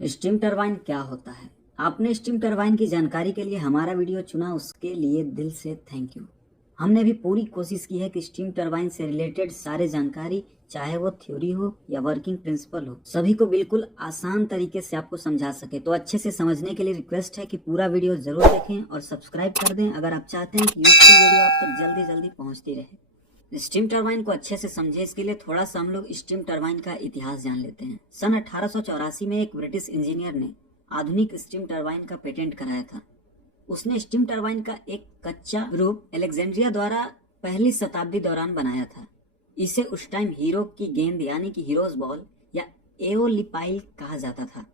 Steam turbine क्या होता है? आपने स्टीम टरबाइन की जानकारी के लिए हमारा वीडियो चुना, उसके लिए दिल से थैंक यू। हमने भी पूरी कोशिश की है कि स्टीम टरबाइन से रिलेटेड सारे जानकारी, चाहे वो थ्योरी हो या वर्किंग प्रिंसिपल हो, सभी को बिल्कुल आसान तरीके से आपको समझा सके। तो अच्छे से समझने के लिए रिक्वेस्ट है कि पूरा वीडियो जरूर देखें और सब्सक्राइब कर दें अगर आप चाहते हैं कि यूजफुल वीडियो आप तक जल्दी जल्दी पहुंचती रहे। स्टीम टरबाइन को अच्छे से समझे, इसके लिए थोड़ा सा हम लोग स्टीम टरबाइन का इतिहास जान लेते हैं। सन 1884 में एक ब्रिटिश इंजीनियर ने आधुनिक स्टीम टरबाइन का पेटेंट कराया था। उसने स्टीम टरबाइन का एक कच्चा रूप अलेक्जेंड्रिया द्वारा पहली शताब्दी दौरान बनाया था। इसे उस टाइम हीरो की गेंद यानी कि हीरोज बॉल या एओलिपाइल कहा जाता था,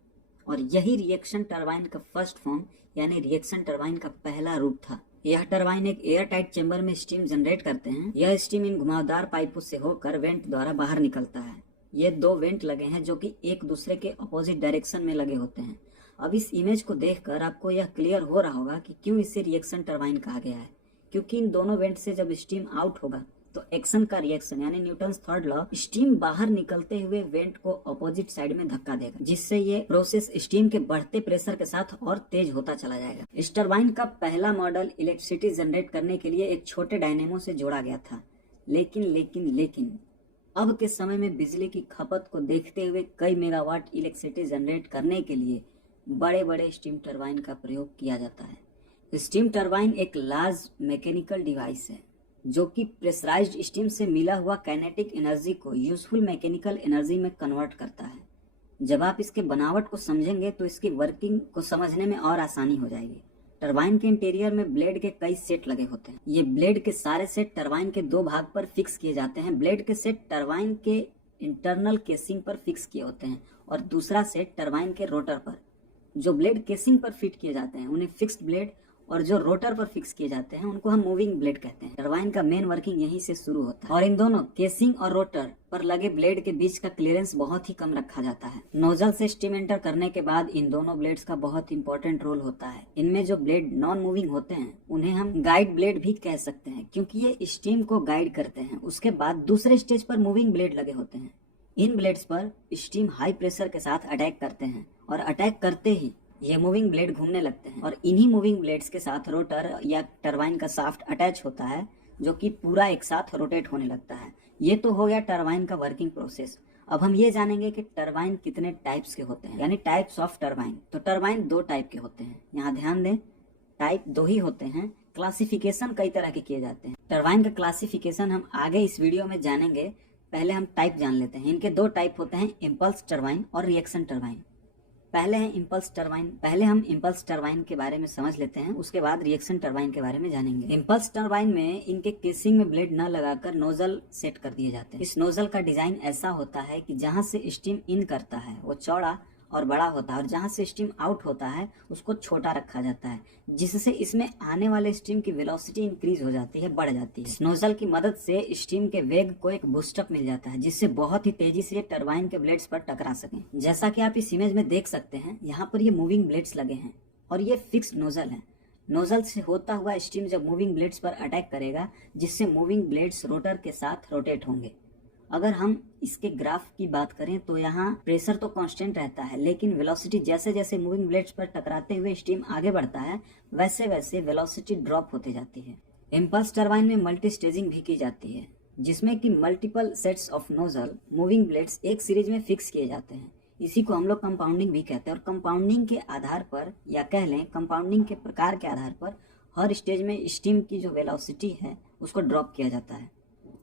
और यही रिएक्शन टरबाइन का फर्स्ट फॉर्म यानी रिएक्शन टरबाइन का पहला रूप था। यह टरबाइन एक एयर टाइट चेंबर में स्टीम जनरेट करते हैं। यह स्टीम इन घुमावदार पाइपों से होकर वेंट द्वारा बाहर निकलता है। ये दो वेंट लगे हैं जो कि एक दूसरे के अपोजिट डायरेक्शन में लगे होते हैं। अब इस इमेज को देखकर आपको यह क्लियर हो रहा होगा कि क्यों इसे रिएक्शन टरबाइन कहा गया है, क्योंकि इन दोनों वेंट से जब स्टीम आउट होगा तो एक्शन का रिएक्शन यानी न्यूटन्स थर्ड लॉ, स्टीम बाहर निकलते हुए वेंट को अपोजिट साइड में धक्का देगा, जिससे ये प्रोसेस स्टीम के बढ़ते प्रेशर के साथ और तेज होता चला जाएगा। इस टरबाइन का पहला मॉडल इलेक्ट्रिसिटी जनरेट करने के लिए एक छोटे डायनेमो से जोड़ा गया था, लेकिन अब के समय में बिजली की खपत को देखते हुए कई मेगावाट इलेक्ट्रिसिटी जनरेट करने के लिए बड़े बड़े स्टीम टरबाइन का प्रयोग किया जाता है। स्टीम टरबाइन एक लार्ज मैकेनिकल डिवाइस है जो कि प्रेशराइज्ड स्टीम से मिला हुआ काइनेटिक एनर्जी को यूजफुल मैकेनिकल एनर्जी में कन्वर्ट करता है। जब आप इसके बनावट को समझेंगे तो इसकी वर्किंग को समझने में और आसानी हो जाएगी। टरबाइन के इंटीरियर में ब्लेड के कई सेट लगे होते हैं। ये ब्लेड के सारे सेट टरबाइन के दो भाग पर फिक्स किए जाते हैं। ब्लेड के सेट टरबाइन के इंटरनल केसिंग पर फिक्स किए होते हैं और दूसरा सेट टरबाइन के रोटर पर। जो ब्लेड केसिंग पर फिट किए जाते हैं उन्हें फिक्स्ड ब्लेड, और जो रोटर पर फिक्स किए जाते हैं उनको हम मूविंग ब्लेड कहते हैं। टरबाइन का मेन वर्किंग यहीं से शुरू होता है और इन दोनों केसिंग और रोटर पर लगे ब्लेड के बीच का क्लियरेंस बहुत ही कम रखा जाता है। नोजल से स्टीम एंटर करने के बाद इन दोनों ब्लेड्स का बहुत इंपॉर्टेंट रोल होता है। इनमें जो ब्लेड नॉन मूविंग होते हैं उन्हें हम गाइड ब्लेड भी कह सकते हैं, क्योंकि ये स्टीम को गाइड करते हैं। उसके बाद दूसरे स्टेज पर मूविंग ब्लेड लगे होते हैं। इन ब्लेड्स पर स्टीम हाई प्रेशर के साथ अटैक करते हैं और अटैक करते ही ये मूविंग ब्लेड घूमने लगते हैं और इन्हीं मूविंग ब्लेड्स के साथ रोटर या टरबाइन का शाफ्ट अटैच होता है, जो कि पूरा एक साथ रोटेट होने लगता है। ये तो हो गया टरबाइन का वर्किंग प्रोसेस। अब हम ये जानेंगे कि टरबाइन कितने टाइप्स के होते हैं, यानी टाइप्स ऑफ टरबाइन। तो टरबाइन दो टाइप के होते हैं, यहाँ ध्यान दें, टाइप दो ही होते हैं। क्लासिफिकेशन कई तरह के किए जाते हैं। टरबाइन का क्लासिफिकेशन हम आगे इस वीडियो में जानेंगे। पहले हम टाइप जान लेते हैं। इनके दो टाइप होते हैं, इम्पल्स टरबाइन और रिएक्शन टरबाइन। पहले हम इम्पल्स टरबाइन के बारे में समझ लेते हैं, उसके बाद रिएक्शन टरबाइन के बारे में जानेंगे। इम्पल्स टरबाइन में इनके केसिंग में ब्लेड न लगाकर नोजल सेट कर दिए जाते हैं। इस नोजल का डिजाइन ऐसा होता है कि जहां से स्टीम इन करता है वो चौड़ा और बड़ा होता है, और जहां से स्टीम आउट होता है उसको छोटा रखा जाता है, जिससे इसमें आने वाले स्टीम की वेलोसिटी इंक्रीज हो जाती है, बढ़ जाती है। इस नोजल की मदद से स्टीम के वेग को एक बूस्टअप मिल जाता है, जिससे बहुत ही तेजी से टरबाइन के ब्लेड्स पर टकरा सकें। जैसा कि आप इस इमेज में देख सकते हैं, यहाँ पर ये मूविंग ब्लेड्स लगे हैं और ये फिक्स्ड नोजल है। नोजल से होता हुआ स्टीम जब मूविंग ब्लेड्स पर अटैक करेगा, जिससे मूविंग ब्लेड्स रोटर के साथ रोटेट होंगे। अगर हम इसके ग्राफ की बात करें तो यहाँ प्रेशर तो कांस्टेंट रहता है, लेकिन वेलोसिटी जैसे जैसे मूविंग ब्लेड्स पर टकराते हुए स्टीम आगे बढ़ता है, वैसे वैसे वेलोसिटी ड्रॉप होती जाती है। इम्पल्स टरबाइन में मल्टी स्टेजिंग भी की जाती है, जिसमें कि multiple sets of nozzle moving blades एक सीरीज में फिक्स किए जाते हैं। इसी को हम लोग कंपाउंडिंग भी कहते हैं। और कंपाउंडिंग के आधार पर, या कह लें कंपाउंडिंग के प्रकार के आधार पर, हर स्टेज में स्टीम की जो वेलोसिटी है उसको ड्रॉप किया जाता है।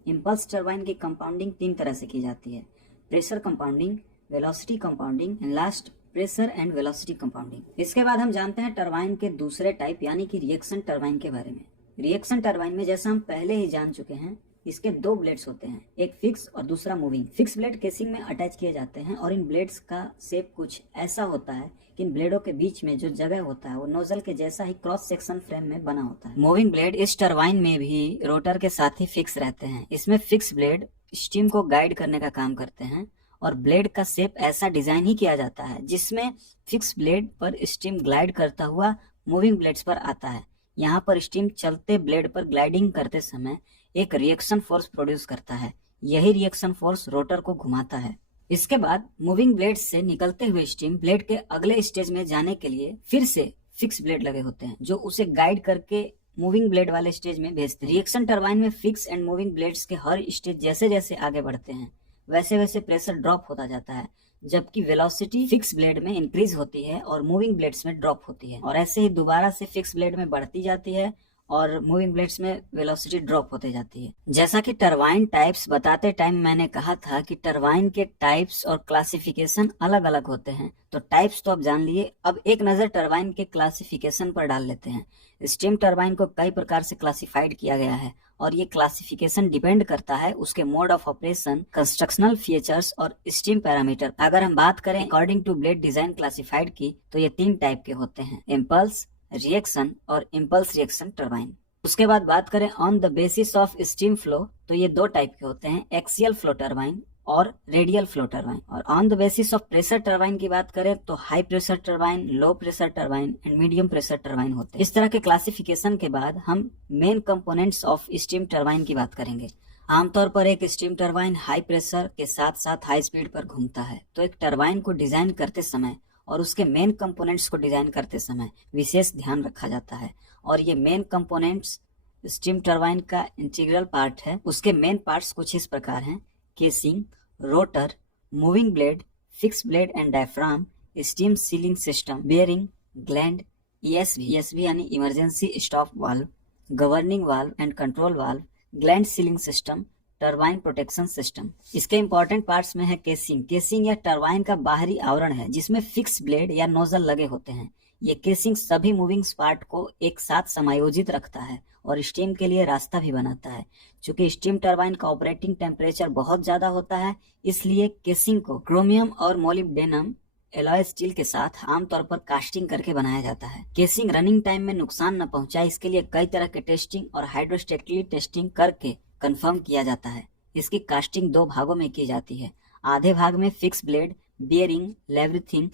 इम्पल्स टरबाइन की कंपाउंडिंग तीन तरह से की जाती है, pressure compounding, velocity compounding and last pressure and velocity compounding. इसके बाद हम जानते हैं टरबाइन के दूसरे टाइप यानी कि रिएक्शन टरबाइन के बारे में। रिएक्शन टरबाइन में जैसा हम पहले ही जान चुके हैं, इसके दो ब्लेड्स होते हैं, एक फिक्स और दूसरा मूविंग। फिक्स ब्लेड केसिंग में अटैच किए जाते हैं और इन ब्लेड्स का शेप कुछ ऐसा होता है कि इन ब्लेडों के बीच में जो जगह होता है वो नोजल के जैसा ही क्रॉस सेक्शन फ्रेम में बना होता है। मूविंग ब्लेड इस टरबाइन में भी रोटर के साथ ही फिक्स रहते हैं। इसमें फिक्स ब्लेड स्टीम को गाइड करने का काम करते हैं और ब्लेड का शेप ऐसा डिजाइन ही किया जाता है जिसमें फिक्स ब्लेड पर स्टीम ग्लाइड करता हुआ मूविंग ब्लेड्स पर आता है। यहाँ पर स्टीम चलते ब्लेड पर ग्लाइडिंग करते समय एक रिएक्शन फोर्स प्रोड्यूस करता है। यही रिएक्शन फोर्स रोटर को घुमाता है। इसके बाद मूविंग ब्लेड से निकलते हुए स्टीम ब्लेड के अगले स्टेज में जाने के लिए फिर से फिक्स ब्लेड लगे होते हैं जो उसे गाइड करके मूविंग ब्लेड वाले स्टेज में भेजते हैं। रिएक्शन टरबाइन में फिक्स एंड मूविंग ब्लेड्स के हर स्टेज जैसे जैसे आगे बढ़ते हैं वैसे वैसे प्रेशर ड्रॉप होता जाता है, जबकि वेलोसिटी फिक्स ब्लेड में इंक्रीज होती है और मूविंग ब्लेड्स में ड्रॉप होती है, और ऐसे ही दोबारा से फिक्स ब्लेड में बढ़ती जाती है और मूविंग ब्लेड्स में वेलोसिटी ड्रॉप होते जाती है। जैसा कि टरबाइन टाइप्स बताते टाइम मैंने कहा था कि टरबाइन के टाइप्स और क्लासिफिकेशन अलग अलग होते हैं, तो टाइप्स तो आप जान लिए। अब एक नजर टरबाइन के क्लासिफिकेशन पर डाल लेते हैं। स्टीम टरबाइन को कई प्रकार से क्लासिफाइड किया गया है और ये क्लासिफिकेशन डिपेंड करता है उसके mode of operation, constructional features और स्टीम पैरामीटर। अगर हम बात करें according to blade design classified की, तो ये 3 टाइप के होते हैं, इम्पल्स, रिएक्शन और इम्पल्स रिएक्शन टरबाइन। उसके बाद बात करें on the basis of steam flow, तो ये 2 टाइप के होते हैं, एक्सियल फ्लो टरबाइन और रेडियल फ्लो टरबाइन। और on the basis of pressure turbine की बात करें तो high pressure turbine, low pressure turbine and medium pressure turbine होते हैं। इस तरह के क्लासिफिकेशन के बाद हम main components of steam turbine की बात करेंगे। आमतौर पर एक स्टीम टरबाइन हाई प्रेशर के साथ साथ हाई स्पीड पर घूमता है, तो एक टरबाइन को डिजाइन करते समय और उसके मेन कंपोनेंट्स को डिजाइन करते समय विशेष ध्यान रखा जाता है। और ये मेन कंपोनेंट्स स्टीम टरबाइन का इंटीग्रल पार्ट है। उसके मेन पार्ट्स कुछ इस प्रकार हैं, casing, rotor, moving blade, fix blade and diaphragm, steam ceiling system, bearing, gland, ESV यानी emergency stop valve, governing valve and control valve, gland ceiling system, turbine protection system. इसके important parts में है casing. Casing या turbine का बाहरी आवरण है जिसमें फिक्स ब्लेड या नोजल लगे होते हैं। ये केसिंग सभी मूविंग पार्ट को एक साथ समायोजित रखता है और स्टीम के लिए रास्ता भी बनाता है। चूंकि स्टीम टरबाइन का ऑपरेटिंग टेम्परेचर बहुत ज्यादा होता है, इसलिए केसिंग को क्रोमियम और मोलिब्डेनम एलॉय स्टील के साथ आमतौर पर कास्टिंग करके बनाया जाता है। केसिंग रनिंग टाइम में नुकसान न पहुंचाए, इसके लिए कई तरह के टेस्टिंग और हाइड्रोस्टेटिकली टेस्टिंग करके कंफर्म किया जाता है। इसकी कास्टिंग 2 भागों में की जाती है। आधे भाग में फिक्स ब्लेड, बियरिंग, लेवरिथिंग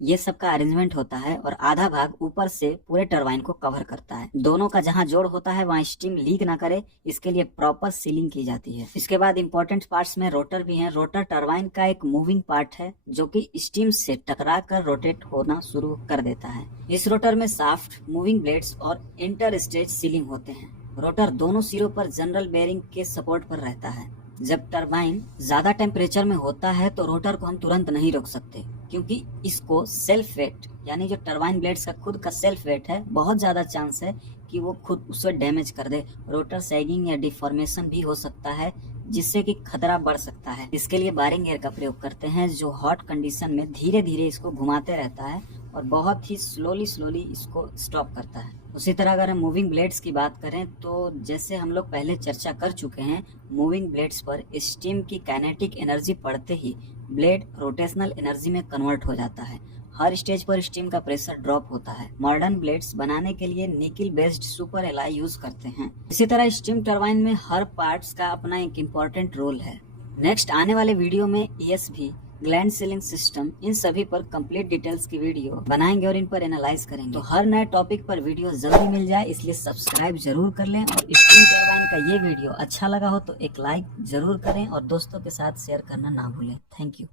ये सब का अरेंजमेंट होता है और आधा भाग ऊपर से पूरे टरबाइन को कवर करता है। दोनों का जहां जोड़ होता है वहां स्टीम लीक ना करे, इसके लिए प्रॉपर सीलिंग की जाती है। इसके बाद इंपॉर्टेंट पार्ट्स में रोटर भी है। रोटर टरबाइन का एक मूविंग पार्ट है जो कि स्टीम से टकरा कर रोटेट होना शुरू कर देता है। इस रोटर में शाफ्ट, मूविंग ब्लेड्स और इंटर स्टेज सीलिंग होते हैं। रोटर दोनों सिरों पर जनरल बेयरिंग के सपोर्ट पर रहता है। जब टरबाइन ज्यादा टेम्परेचर में होता है तो रोटर को हम तुरंत नहीं रोक सकते, क्योंकि इसको सेल्फ वेट यानी जो टरबाइन ब्लेड्स का खुद का सेल्फ वेट है, बहुत ज्यादा चांस है कि वो खुद उसे डैमेज कर दे। रोटर सैगिंग या डिफॉर्मेशन भी हो सकता है जिससे कि खतरा बढ़ सकता है। इसके लिए बारिंग गियर का प्रयोग करते हैं जो हॉट कंडीशन में धीरे धीरे इसको घुमाते रहता है और बहुत ही स्लोली इसको स्टॉप करता है। उसी तरह अगर हम मूविंग ब्लेड्स की बात करें तो जैसे हम लोग पहले चर्चा कर चुके हैं, मूविंग ब्लेड्स पर स्टीम की काइनेटिक एनर्जी पड़ते ही ब्लेड रोटेशनल एनर्जी में कन्वर्ट हो जाता है। हर स्टेज पर स्टीम का प्रेशर ड्रॉप होता है। मॉडर्न ब्लेड्स बनाने के लिए nickel based super alloy use करते हैं। इसी तरह स्टीम टरबाइन में हर पार्ट्स का अपना एक इम्पोर्टेंट रोल है। नेक्स्ट आने वाले वीडियो में ESV, ग्लैंड सीलिंग सिस्टम, इन सभी पर कंप्लीट डिटेल्स की वीडियो बनाएंगे और इन पर एनालाइज करेंगे। तो हर नए टॉपिक पर वीडियो जल्दी मिल जाए, इसलिए सब्सक्राइब जरूर कर लें। और स्टीम टरबाइन का ये वीडियो अच्छा लगा हो तो एक लाइक जरूर करें और दोस्तों के साथ शेयर करना ना भूलें। Thank you.